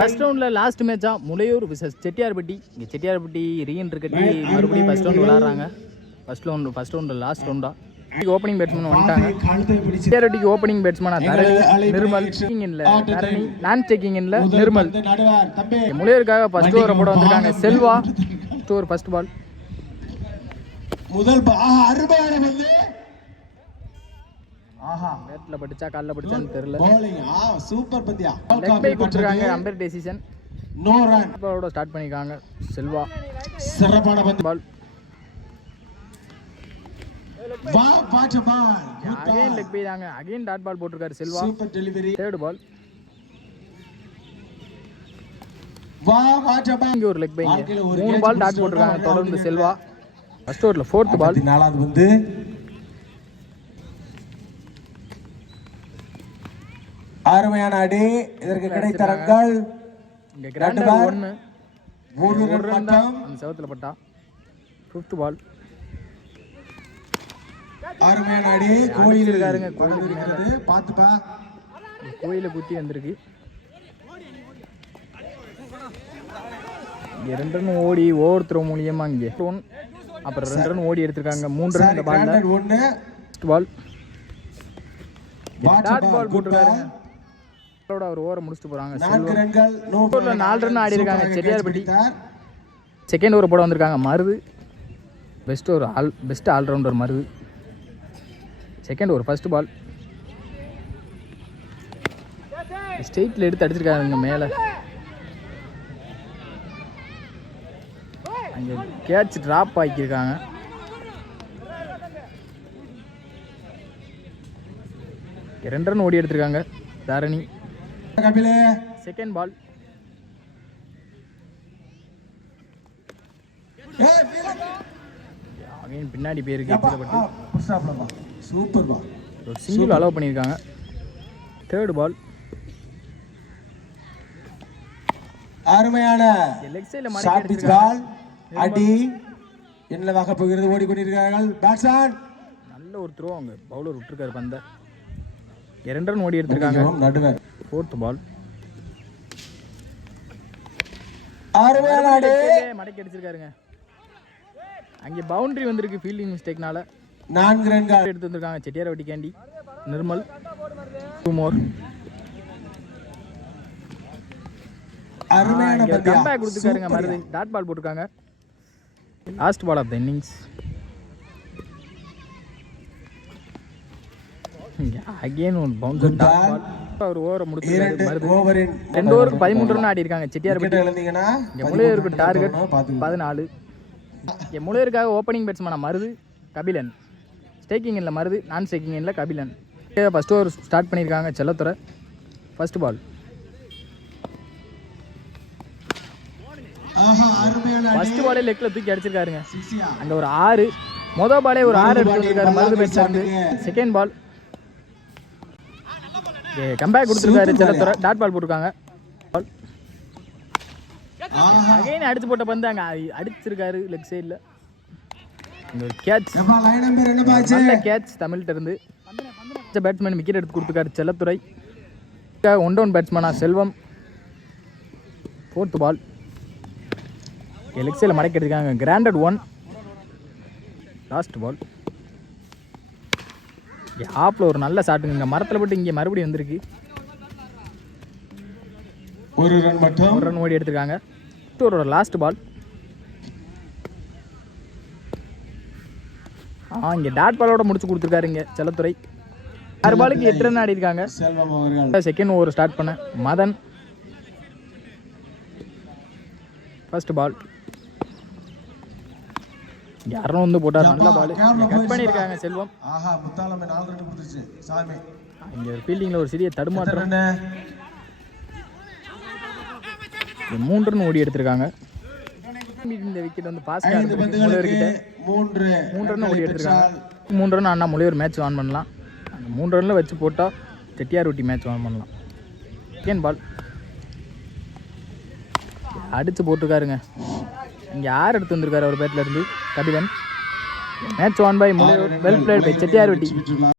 First ரவுண்டில் last மேட்சா Mulaiyur versus Chettiarpatti. இங்கே செட்டியார்பட்டி ரீஎன்ட்ரி கட்டி மறுபடியும் ஃபர்ஸ்ட் ரவுண்ட் விளாட்றாங்க. ஃபர்ஸ்ட் ரவுண்டில் லாஸ்ட் ரவுண்டா ஓப்பனிங் பேட்ஸ்மேன் வந்துட்டாங்க. செட்டியார்பட்டிக்கு ஓப்பனிங் பேட்ஸ்மேனா தரணி, நிர்மல் இல்லை தரணி, நான் டேக்கிங் இல்லை நிர்மல். முளையூருக்காக ஃபர்ஸ்ட் ஓவரை போட வந்திருக்காங்க Selva. First over first ball முதல் பேட்ல படிச்சா கால்ல படிச்சான்னு தெரியல. சூப்பர் பந்தியா லெக் பை கொடுத்திருக்காங்க. Umpire decision. No run. பாலோட ஸ்டார்ட் பண்ணிருக்காங்க செல்வா. சிறப்பான பந்து. பால் வா what a ball. Again leg bye தாங்க. அகைன் டாட் பால் போட்டுருக்காரு Selva. Super delivery. Third ball வா வாட் எ பால். இங்க ஒரு லெக் பை. 3 பால் டாட் போட்டுருக்காங்க தொடர்ந்து செல்வா. ஃபர்ஸ்ட் ஓவர்ல ஃபோர்த் பால். நாலாவது வந்து அருமையான அடி. இதற்கு கிடைத்த ரன்கள் இங்க கிராண்ட் 1 ஒரு ரன் மட்டும். அந்த செவத்துல பட்டா. 5th பால் அருமையான அடி. கோயில் இருக்காருங்க. கோயில் இருக்குது பாத்துப்பா. கோயில குத்தி வந்திருக்கு. இங்க 2 ரன் ஓடி ஓவர் த்ரோ மூலியமா இங்க அப்புறம் 2 ரன் ஓடி எடுத்திருக்காங்க. 3 ரன் இந்த பால்ல. 1 பால் டாட் பால் போட்டுருக்காங்க. அவர் ஓவரை முடிச்சுட்டு போறாங்க. 4 ரன்கள். 4 ரன் ஆடி இருக்காங்க செட்டியார்பட்டி. செகண்ட் ஓவர் போட வந்திருக்காங்க Marudhu. Best allrounder Marudhu. Second over first ball ஸ்ட்ரெயிட்ல எடுத்து அடிச்சிருக்காங்க மேல. அங்க கேட்ச் டிராப் ஆக்கியிருக்காங்க. ரெண்டு ரன் ஓடி எடுத்திருக்காங்க தரணி. செகண்ட் பால் அகைன் பின்னாடி பேருக்கு சூப்பர் பால். ஒரு சிங்கிள் அலோவ் பண்ணியிருக்காங்க. தேர்ட் பால் அருமையான லெக் சைடுல ஷார்ட் பால். அடி என்னவாக போகிறது. ஓடிக்கொண்டிருக்கிறார்கள் பேட்ஸ்மேன். நல்ல ஒரு த்ரோ. அவங்க பவுலர் விட்டுருக்காரு பந்த. 2 ரன் ஓடி எடுத்திருக்காங்க. நடுவர். 4th பால் அருமையான அடி. மடக்கி அடிச்சிருக்காருங்க. அங்கே பவுண்டரி வந்திருக்கு ஃபீல்டிங் மிஸ்டேக்னால. 4 ரன்கள் எடுத்து வந்திருக்காங்க செட்டியார்பட்டி கேண்டி. நிர்மல் 2 more. அருமையான கம்பேக் கொடுத்துருக்காருங்க மருது. டாட் பால் போட்டிருக்காங்க. Last ball of the innings. Again ஒரு பவுன்சர் டாட் பால். அவர் ஓவரை முடிச்சிருக்காரு மருது. 2 ஓவருக்கு 13 ரன் ஆடி இருக்காங்க செட்டியார்பட்டி. முளையூருக்கு டார்கெட் 14. முளையூருக்காக ஓப்பனிங் பேட்ஸ்மேனா மருது, கபிலன். ஸ்டேக்கிங் இல்லை மருது, நான் ஸ்டேக்கிங் இல்லை கபிலன். ஃபர்ஸ்ட் ஓவர் ஸ்டார்ட் பண்ணியிருக்காங்க செல்லத்துறை. ஃபர்ஸ்ட் பால் ஃபர்ஸ்ட் பாலே லெக்ல தூக்கி அடிச்சிருக்காருங்க. அங்கே ஒரு 6. மொதல் பாலே ஒரு 6 எடுத்துருக்காரு Marudhu batsman. Second ball comeback கொடுத்துருக்காரு செல்லத்துறை. டாட் பால் போட்டிருக்காங்க. அகைன் அடிச்சு போட்ட பந்து அங்கே அடிச்சிருக்காரு லெக் சைடில். இந்த ஒரு கேட்ச். நல்ல கேட்ச் தமிழ்கிட்ட இருந்து. பேட்ஸ்மேன் விக்கெட் எடுத்து கொடுத்துருக்காரு செல்லத்துறை. 1 டவுன் பேட்ஸ்மேனா செல்வம். 4th பால் லெக் சைடில் மடக்கி எடுத்துருக்காங்க. கிராண்டட் 1. லாஸ்ட் பால் ஆப்பில் ஒரு நல்ல ஷாட்டுங்க. இங்கே மரத்தில் போட்டு இங்கே மறுபடியும் வந்திருக்கு. 1 ரன் மட்டும். 1 ரன் ஓடி எடுத்திருக்காங்க. ஒரு லாஸ்ட் பால் இங்கே டாட் பாலோட முடிச்சு கொடுத்துருக்காரு இங்கே செல்லத்துறை. 6 பாலுக்கு 8 ரன் ஆடி இருக்காங்க. செகண்ட் ஓவர் ஸ்டார்ட் பண்ண மதன். ஃபர்ஸ்ட் பால் யாரும் வந்து போட்டார். நல்ல பால் கட் பண்ணியிருக்காங்க செல்வம். இங்கே ஃபீல்டிங்கில் ஒரு சிறிய தடுமாற்றம். 3 ரன் ஓடி எடுத்திருக்காங்க. இந்த விக்கெட் வந்து பாஸ் முளையூர்கிட்ட 3 ரன் ஓடி எடுத்திருக்காங்க. 3 ரன் ஆனால் முளையூர் மேட்ச் ஆன் பண்ணலாம். அந்த 3 ரனில் வச்சு போட்டால் செட்டியார்பட்டி மேட்ச் ஆன் பண்ணலாம். செகண்ட் பால் அடித்து போட்டிருக்காருங்க. இங்கே 6 எடுத்து வந்திருக்காரு அவர் பேட்டில் இருந்து Kabilan. Match on by Mulaiyur. Well played by Chettiarpatti.